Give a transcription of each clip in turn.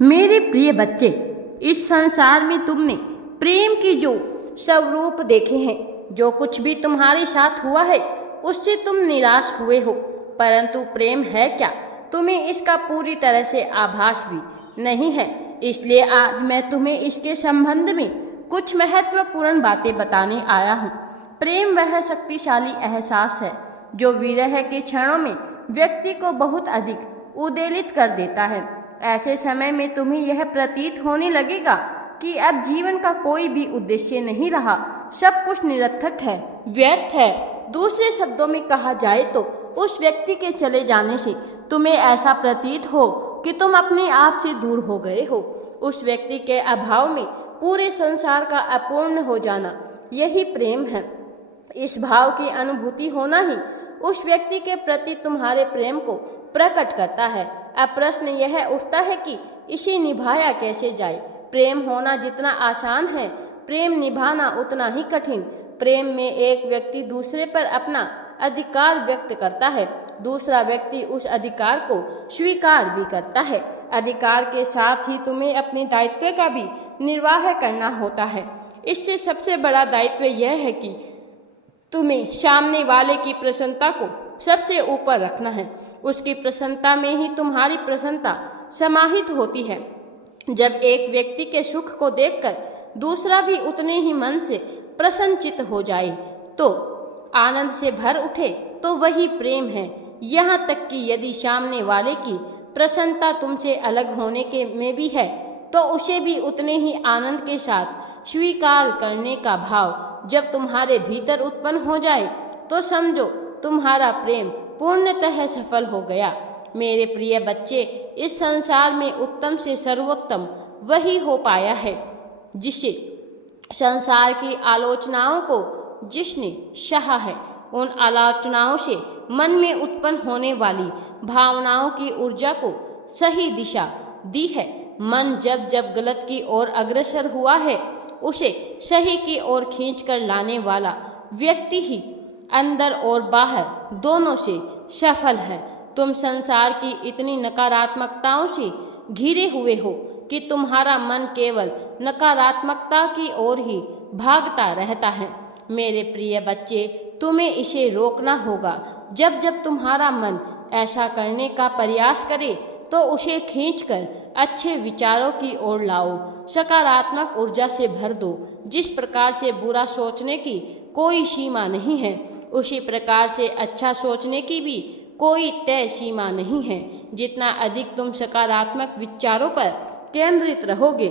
मेरे प्रिय बच्चे, इस संसार में तुमने प्रेम की जो स्वरूप देखे हैं, जो कुछ भी तुम्हारे साथ हुआ है उससे तुम निराश हुए हो, परंतु प्रेम है क्या, तुम्हें इसका पूरी तरह से आभास भी नहीं है। इसलिए आज मैं तुम्हें इसके संबंध में कुछ महत्वपूर्ण बातें बताने आया हूँ। प्रेम वह शक्तिशाली एहसास है जो विरह के क्षणों में व्यक्ति को बहुत अधिक उद्वेलित कर देता है। ऐसे समय में तुम्हें यह प्रतीत होने लगेगा कि अब जीवन का कोई भी उद्देश्य नहीं रहा, सब कुछ निरर्थक है, व्यर्थ है। दूसरे शब्दों में कहा जाए तो उस व्यक्ति के चले जाने से तुम्हें ऐसा प्रतीत हो कि तुम अपने आप से दूर हो गए हो। उस व्यक्ति के अभाव में पूरे संसार का अपूर्ण हो जाना, यही प्रेम है। इस भाव की अनुभूति होना ही उस व्यक्ति के प्रति तुम्हारे प्रेम को प्रकट करता है। अब प्रश्न यह उठता है कि इसे निभाया कैसे जाए। प्रेम होना जितना आसान है, प्रेम निभाना उतना ही कठिन। प्रेम में एक व्यक्ति दूसरे पर अपना अधिकार व्यक्त करता है, दूसरा व्यक्ति उस अधिकार को स्वीकार भी करता है। अधिकार के साथ ही तुम्हें अपने दायित्व का भी निर्वाह करना होता है। इससे सबसे बड़ा दायित्व यह है कि तुम्हें सामने वाले की प्रसन्नता को सबसे ऊपर रखना है। उसकी प्रसन्नता में ही तुम्हारी प्रसन्नता समाहित होती है। जब एक व्यक्ति के सुख को देखकर दूसरा भी उतने ही मन से प्रसन्नचित हो जाए, तो आनंद से भर उठे, तो वही प्रेम है। यहाँ तक कि यदि सामने वाले की प्रसन्नता तुमसे अलग होने के में भी है, तो उसे भी उतने ही आनंद के साथ स्वीकार करने का भाव जब तुम्हारे भीतर उत्पन्न हो जाए, तो समझो तुम्हारा प्रेम पूर्णतः सफल हो गया। मेरे प्रिय बच्चे, इस संसार में उत्तम से सर्वोत्तम वही हो पाया है जिसे संसार की आलोचनाओं को जिसने सहा है। उन आलोचनाओं से मन में उत्पन्न होने वाली भावनाओं की ऊर्जा को सही दिशा दी है। मन जब जब गलत की ओर अग्रसर हुआ है, उसे सही की ओर खींचकर लाने वाला व्यक्ति ही अंदर और बाहर दोनों से सफल है। तुम संसार की इतनी नकारात्मकताओं से घिरे हुए हो कि तुम्हारा मन केवल नकारात्मकता की ओर ही भागता रहता है। मेरे प्रिय बच्चे, तुम्हें इसे रोकना होगा। जब जब तुम्हारा मन ऐसा करने का प्रयास करे, तो उसे खींचकर अच्छे विचारों की ओर लाओ, सकारात्मक ऊर्जा से भर दो। जिस प्रकार से बुरा सोचने की कोई सीमा नहीं है, उसी प्रकार से अच्छा सोचने की भी कोई तय सीमा नहीं है। जितना अधिक तुम सकारात्मक विचारों पर केंद्रित रहोगे,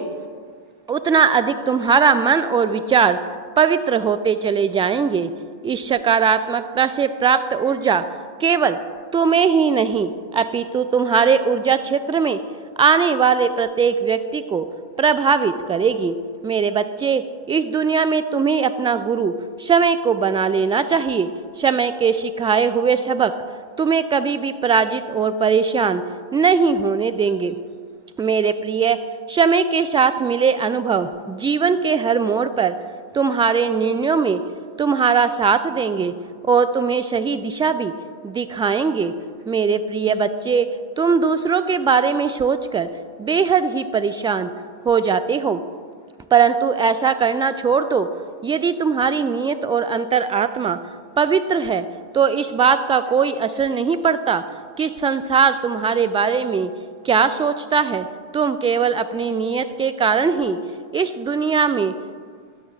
उतना अधिक तुम्हारा मन और विचार पवित्र होते चले जाएंगे। इस सकारात्मकता से प्राप्त ऊर्जा केवल तुम्हें ही नहीं, अपितु तुम्हारे ऊर्जा क्षेत्र में आने वाले प्रत्येक व्यक्ति को प्रभावित करेगी। मेरे बच्चे, इस दुनिया में तुम्हें अपना गुरु समय को बना लेना चाहिए। समय के सिखाए हुए सबक तुम्हें कभी भी पराजित और परेशान नहीं होने देंगे। मेरे प्रिय, समय के साथ मिले अनुभव जीवन के हर मोड़ पर तुम्हारे निर्णयों में तुम्हारा साथ देंगे और तुम्हें सही दिशा भी दिखाएंगे। मेरे प्रिय बच्चे, तुम दूसरों के बारे में सोचकर बेहद ही परेशान हो जाते हो, परंतु ऐसा करना छोड़ दो। यदि तुम्हारी नीयत और अंतर आत्मा पवित्र है, तो इस बात का कोई असर नहीं पड़ता कि संसार तुम्हारे बारे में क्या सोचता है। तुम केवल अपनी नीयत के कारण ही इस दुनिया में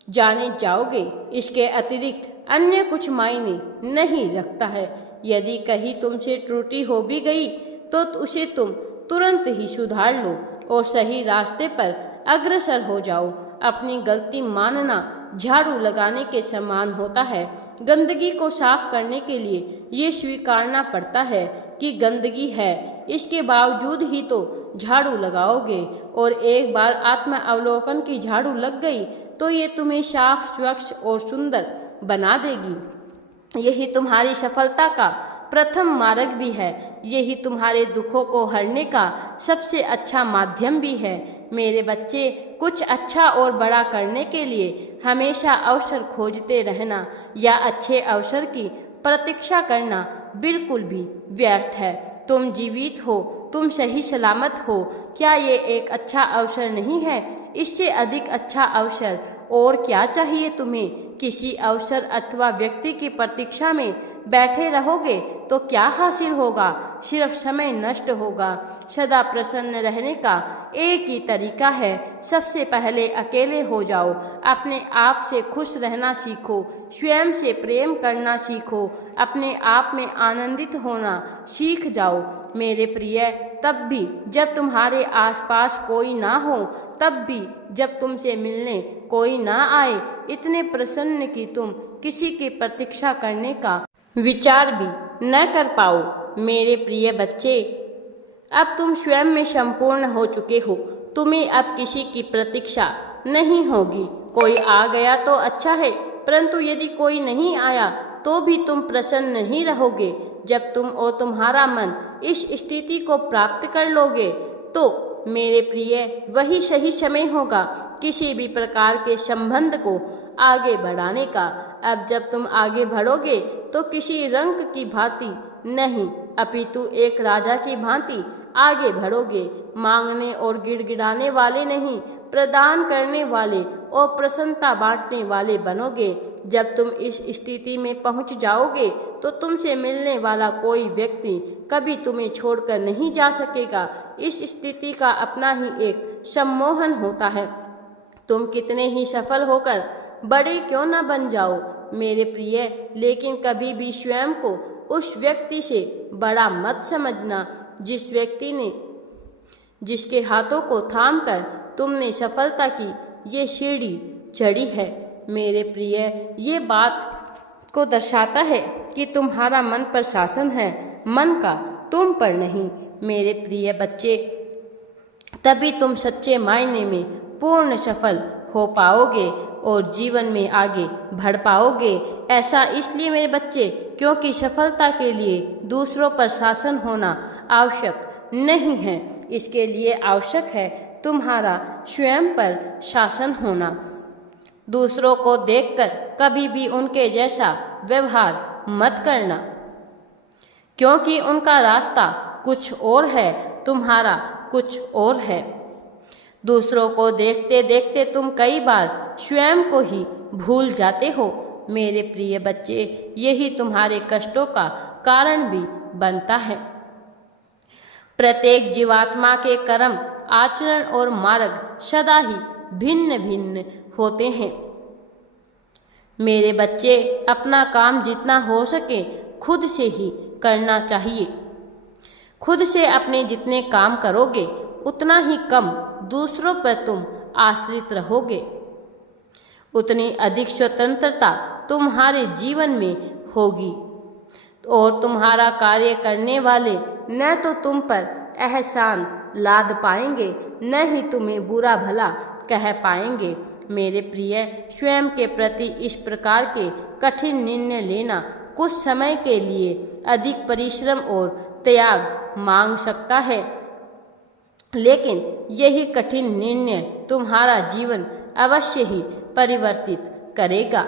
जाने जाओगे। इसके अतिरिक्त अन्य कुछ मायने नहीं रखता है। यदि कहीं तुमसे त्रुटि हो भी गई, तो उसे तुम तुरंत ही सुधार लो और सही रास्ते पर अग्रसर हो जाओ। अपनी गलती मानना झाड़ू लगाने के समान होता है। गंदगी को साफ करने के लिए ये स्वीकारना पड़ता है कि गंदगी है, इसके बावजूद ही तो झाड़ू लगाओगे। और एक बार आत्म अवलोकन की झाड़ू लग गई, तो ये तुम्हें साफ, स्वच्छ और सुंदर बना देगी। यही तुम्हारी सफलता का प्रथम मार्ग भी है। यही तुम्हारे दुखों को हरने का सबसे अच्छा माध्यम भी है। मेरे बच्चे, कुछ अच्छा और बड़ा करने के लिए हमेशा अवसर खोजते रहना या अच्छे अवसर की प्रतीक्षा करना बिल्कुल भी व्यर्थ है। तुम जीवित हो तुम सही सलामत हो। क्या ये एक अच्छा अवसर नहीं है? इससे अधिक अच्छा अवसर और क्या चाहिए तुम्हें? किसी अवसर अथवा व्यक्ति की प्रतीक्षा में बैठे रहोगे तो क्या हासिल होगा? सिर्फ समय नष्ट होगा। सदा प्रसन्न रहने का एक ही तरीका है, सबसे पहले अकेले हो जाओ। अपने आप से खुश रहना सीखो, स्वयं से प्रेम करना सीखो, अपने आप में आनंदित होना सीख जाओ। मेरे प्रिय, तब भी जब तुम्हारे आसपास कोई ना हो, तब भी जब तुमसे मिलने कोई ना आए, इतने प्रसन्न कि तुम किसी की प्रतीक्षा करने का विचार भी न कर पाओ। मेरे प्रिय बच्चे, अब तुम स्वयं में संपूर्ण हो चुके हो। तुम्हें अब किसी की प्रतीक्षा नहीं होगी। कोई आ गया तो अच्छा है, परंतु यदि कोई नहीं आया तो भी तुम प्रसन्न नहीं रहोगे। जब तुम और तुम्हारा मन इस स्थिति को प्राप्त कर लोगे तो मेरे प्रिय वही सही समय होगा किसी भी प्रकार के संबंध को आगे बढ़ाने का। अब जब तुम आगे बढ़ोगे तो किसी रंग की भांति नहीं, अपितु एक राजा की भांति आगे बढ़ोगे। मांगने और गिड़गिड़ाने वाले नहीं, प्रदान करने वाले और प्रसन्नता बांटने वाले बनोगे। जब तुम इस स्थिति में पहुंच जाओगे तो तुमसे मिलने वाला कोई व्यक्ति कभी तुम्हें छोड़कर नहीं जा सकेगा। इस स्थिति का अपना ही एक सम्मोहन होता है। तुम कितने ही सफल होकर बड़े क्यों न बन जाओ मेरे प्रिय, लेकिन कभी भी स्वयं को उस व्यक्ति से बड़ा मत समझना जिस व्यक्ति ने जिसके हाथों को थामकर तुमने सफलता की ये सीढ़ी चढ़ी है। मेरे प्रिय, ये बात को दर्शाता है कि तुम्हारा मन पर शासन है, मन का तुम पर नहीं। मेरे प्रिय बच्चे, तभी तुम सच्चे मायने में पूर्ण सफल हो पाओगे और जीवन में आगे बढ़ पाओगे। ऐसा इसलिए मेरे बच्चे क्योंकि सफलता के लिए दूसरों पर शासन होना आवश्यक नहीं है। इसके लिए आवश्यक है तुम्हारा स्वयं पर शासन होना। दूसरों को देखकर कभी भी उनके जैसा व्यवहार मत करना, क्योंकि उनका रास्ता कुछ और है, तुम्हारा कुछ और है। दूसरों को देखते देखते तुम कई बार स्वयं को ही भूल जाते हो। मेरे प्रिय बच्चे, यही तुम्हारे कष्टों का कारण भी बनता है। प्रत्येक जीवात्मा के कर्म, आचरण और मार्ग सदा ही भिन्न भिन्न होते हैं। मेरे बच्चे, अपना काम जितना हो सके खुद से ही करना चाहिए। खुद से अपने जितने काम करोगे उतना ही कम दूसरों पर तुम आश्रित रहोगे, उतनी अधिक स्वतंत्रता तुम्हारे जीवन में होगी और तुम्हारा कार्य करने वाले न तो तुम पर एहसान लाद पाएंगे, न ही तुम्हें बुरा भला कह पाएंगे। मेरे प्रिय, स्वयं के प्रति इस प्रकार के कठिन निर्णय लेना कुछ समय के लिए अधिक परिश्रम और त्याग मांग सकता है, लेकिन यही कठिन निर्णय तुम्हारा जीवन अवश्य ही परिवर्तित करेगा।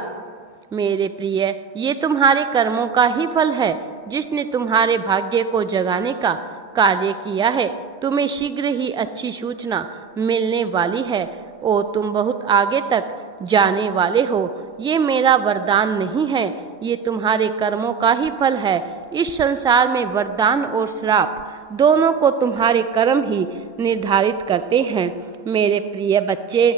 मेरे प्रिय, ये तुम्हारे कर्मों का ही फल है जिसने तुम्हारे भाग्य को जगाने का कार्य किया है। तुम्हें शीघ्र ही अच्छी सूचना मिलने वाली है और तुम बहुत आगे तक जाने वाले हो। ये मेरा वरदान नहीं है, ये तुम्हारे कर्मों का ही फल है। इस संसार में वरदान और श्राप दोनों को तुम्हारे कर्म ही निर्धारित करते हैं। मेरे प्रिय बच्चे,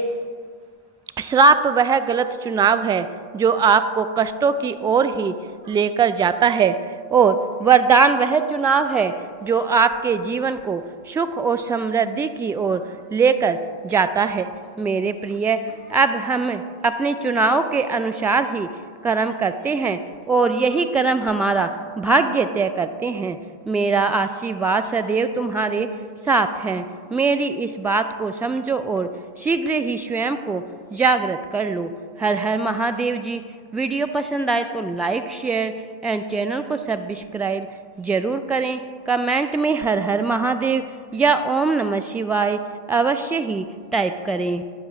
श्राप वह गलत चुनाव है जो आपको कष्टों की ओर ही लेकर जाता है और वरदान वह चुनाव है जो आपके जीवन को सुख और समृद्धि की ओर लेकर जाता है। मेरे प्रिय, अब हम अपने चुनाव के अनुसार ही कर्म करते हैं और यही कर्म हमारा भाग्य तय करते हैं। मेरा आशीर्वाद सदैव तुम्हारे साथ है। मेरी इस बात को समझो और शीघ्र ही स्वयं को जागृत कर लो। हर हर महादेव जी। वीडियो पसंद आए तो लाइक, शेयर एंड चैनल को सब्सक्राइब जरूर करें। कमेंट में हर हर महादेव या ओम नमः शिवाय अवश्य ही टाइप करें।